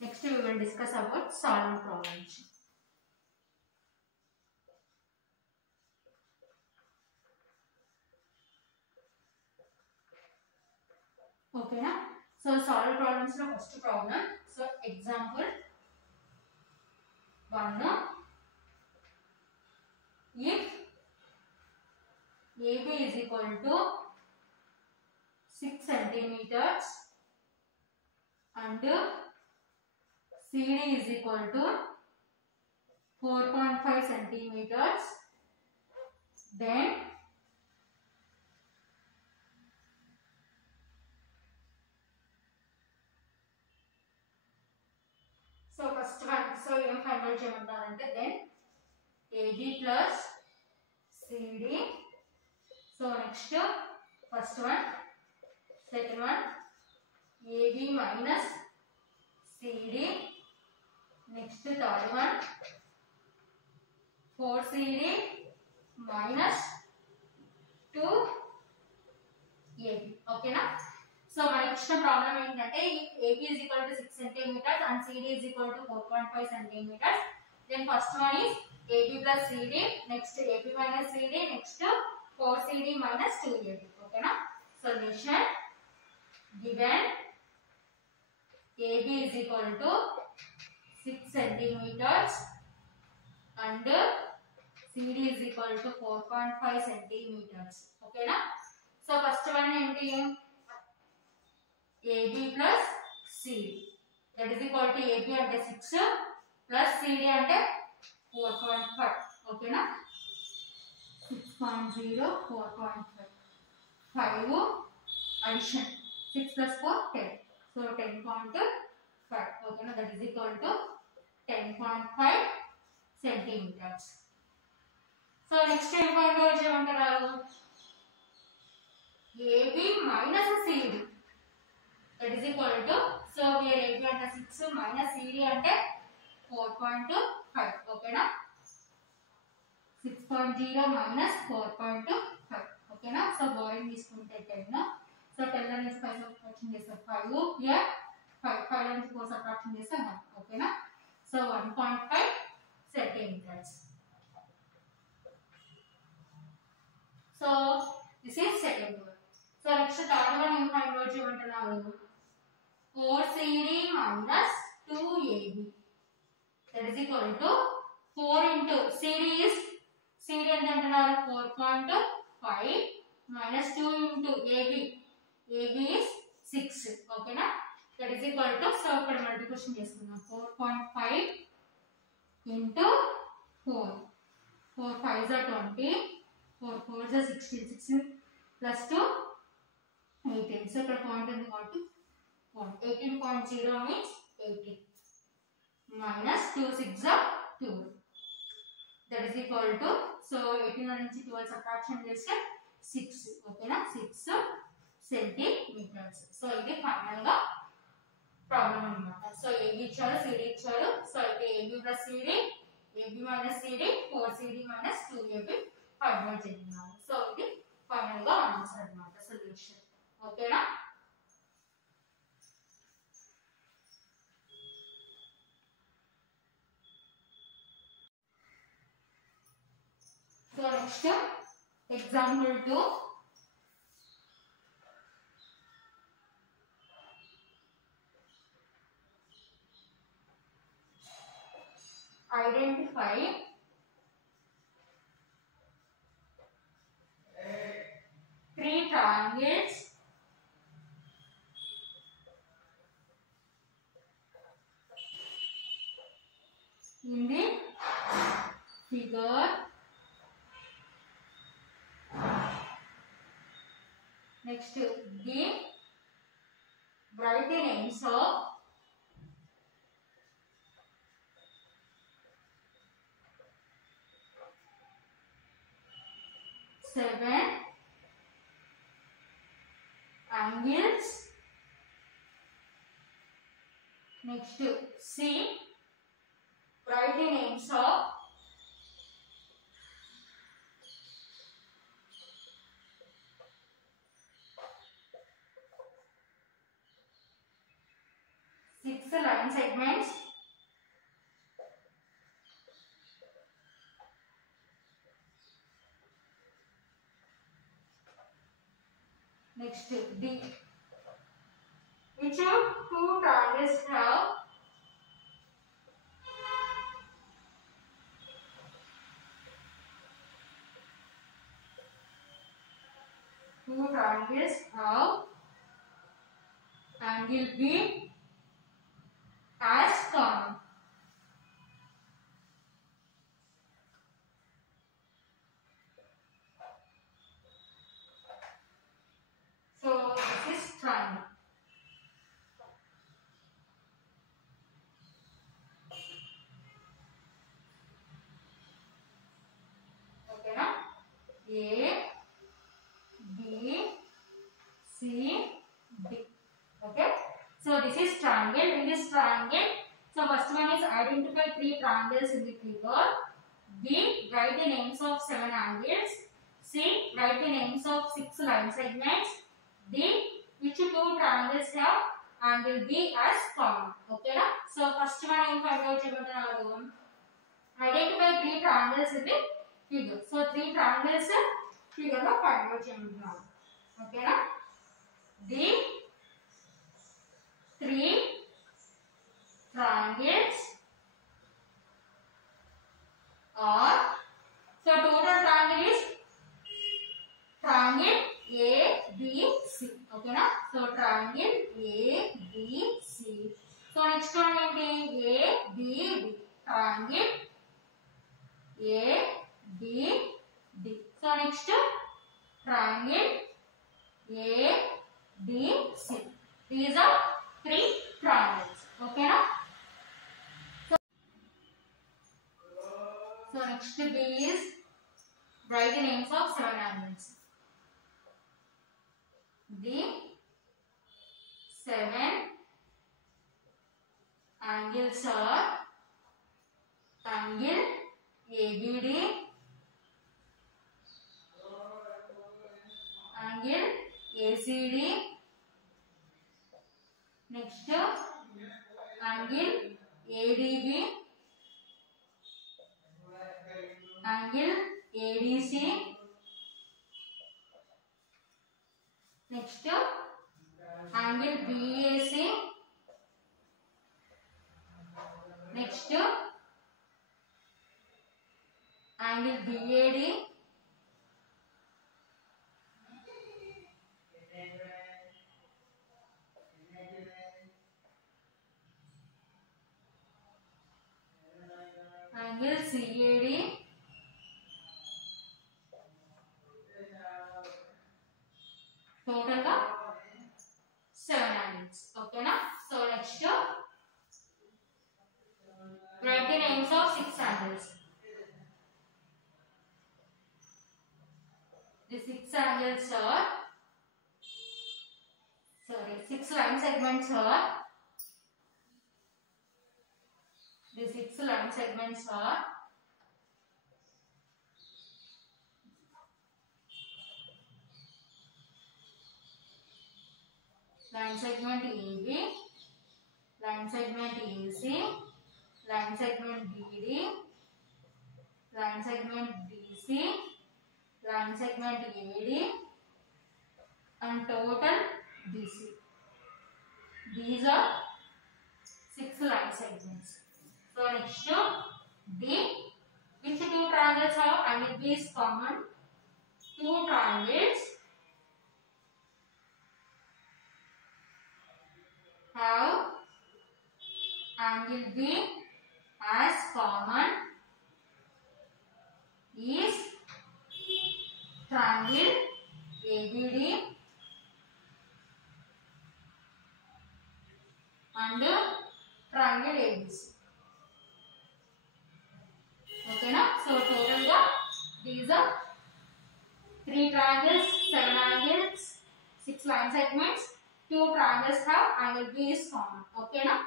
Next we will discuss about solving problems. Okay na? So solve problems lo first problem. So example 1, if AB is equal to 6 centimeters and CD is equal to 4.5 centimeters, then so first one, so em find out cheyamantarante, then AB plus CD. So next first one, second one AB minus CD, next third one 4CD minus 2AB. Okay na? So మన ఇచ్చిన problem ఏంటంటే AB is equal to 6 centimeters and CD is equal to 4.5 centimeters. Then first one is AB plus CD, next AB minus CD, next 4CD minus 2AB. Okay na? Solution given AB is equal to 6 centimeters and CD is equal to 4.5 centimeters. Okay na? So first one enti AB plus CD, that is equal to AB ante 6 plus CD ante 4.5. Okay na? 6.0 4.5 5 addition 6 plus 4 10, so 10.5. Okay na? That is equal to 10.5 centimeters. So next em find out cheyamantaru, AB minus CD, that is equal to, so here AB ante 6 minus CD ante 4.5. Okay na? 6.0 minus 4.5. Okay na? So borrowing తీసుకుంటే 10. So 10 లో నుంచి 5 subtraction చేస్తే 5, here 5 లో నుంచి 4 subtraction చేస్తే 1. Okay na? So 1.5 centimeters. So this is second one. So next third one em find out cheyamantaru, 4CD minus 2AB, that is equal to 4 into CD ఎంత అంటున్నారు 4.5 minus 2 into AB is 6. Okay na? That is equal to, so ఇక్కడ multiplication చేసుకుందాం, 4.5 into 4, 4 5s are 20, 4 4s are 16, 16 plus 2 18. So ఇక్కడ point ఉంది కాబట్టి 18.0 means 18 minus 2 6 are 2, that is equal to, so 18 నుంచి 12 subtraction చేస్తే 6. Okay na? 6 centimeters. So ఇది final గా problem అన్నమాట. సో AB ఇచ్చారు, CD ఇచ్చారు. సో అయితే AB plus CD, AB minus CD, 4CD minus 2AB find out చేద్దాం. సో ఇది ఫైనల్ గా ఆన్సర్ అన్నమాట, సొల్యూషన్. ఓకేనా? So next example 2, identify three triangles in the figure. Next, give write the names of seven angles. Next, C, write the names of six 6 line segments. Next D. Which two triangles have angle B as common. So this is triangle. Okay, na? A, B, C, D. Okay. So this is triangle. In this triangle, so first one is identify 3 triangles in the figure. B, write the names of 7 angles. C, write the names of 6 line segments. D, which 2 triangles have angle B as common. Okay, na? So first one find out cheyamantaru. Identify 3 triangles in the figure. So 3 triangles figure lo find out cheyamantaru. Okay, na? D, 3 triangles are, so total triangle is triangle A, B, C. Okay, na? So triangle A, B, C. So next one is A, B, D. Triangle A, B, D. So next triangle A, B, C. These are 3 triangles. Okay, na? So next B is write the names of 7 angles. The 7 angles are angle ABD, angle ACD, next angle ADB, angle ADC, next angle BAC, next angle BAD, angle CAD, total ga 7 angles. Okay, na? So next write the names of 6 angles. The 6 angles are, 6 line segments are, the 6 line segments are line segment AB, line segment AC, line segment BD, line segment BC, line segment AD, and total BC. These are 6 line segments. So next D, which 2 triangles have angle B is common? 2 triangles have angle B as common is triangle ABD and triangle ABC. Okay, na? So total ga these are 3 triangles, 7 angles, 6 line segments, 2 triangles have angle B is common. Okay, na?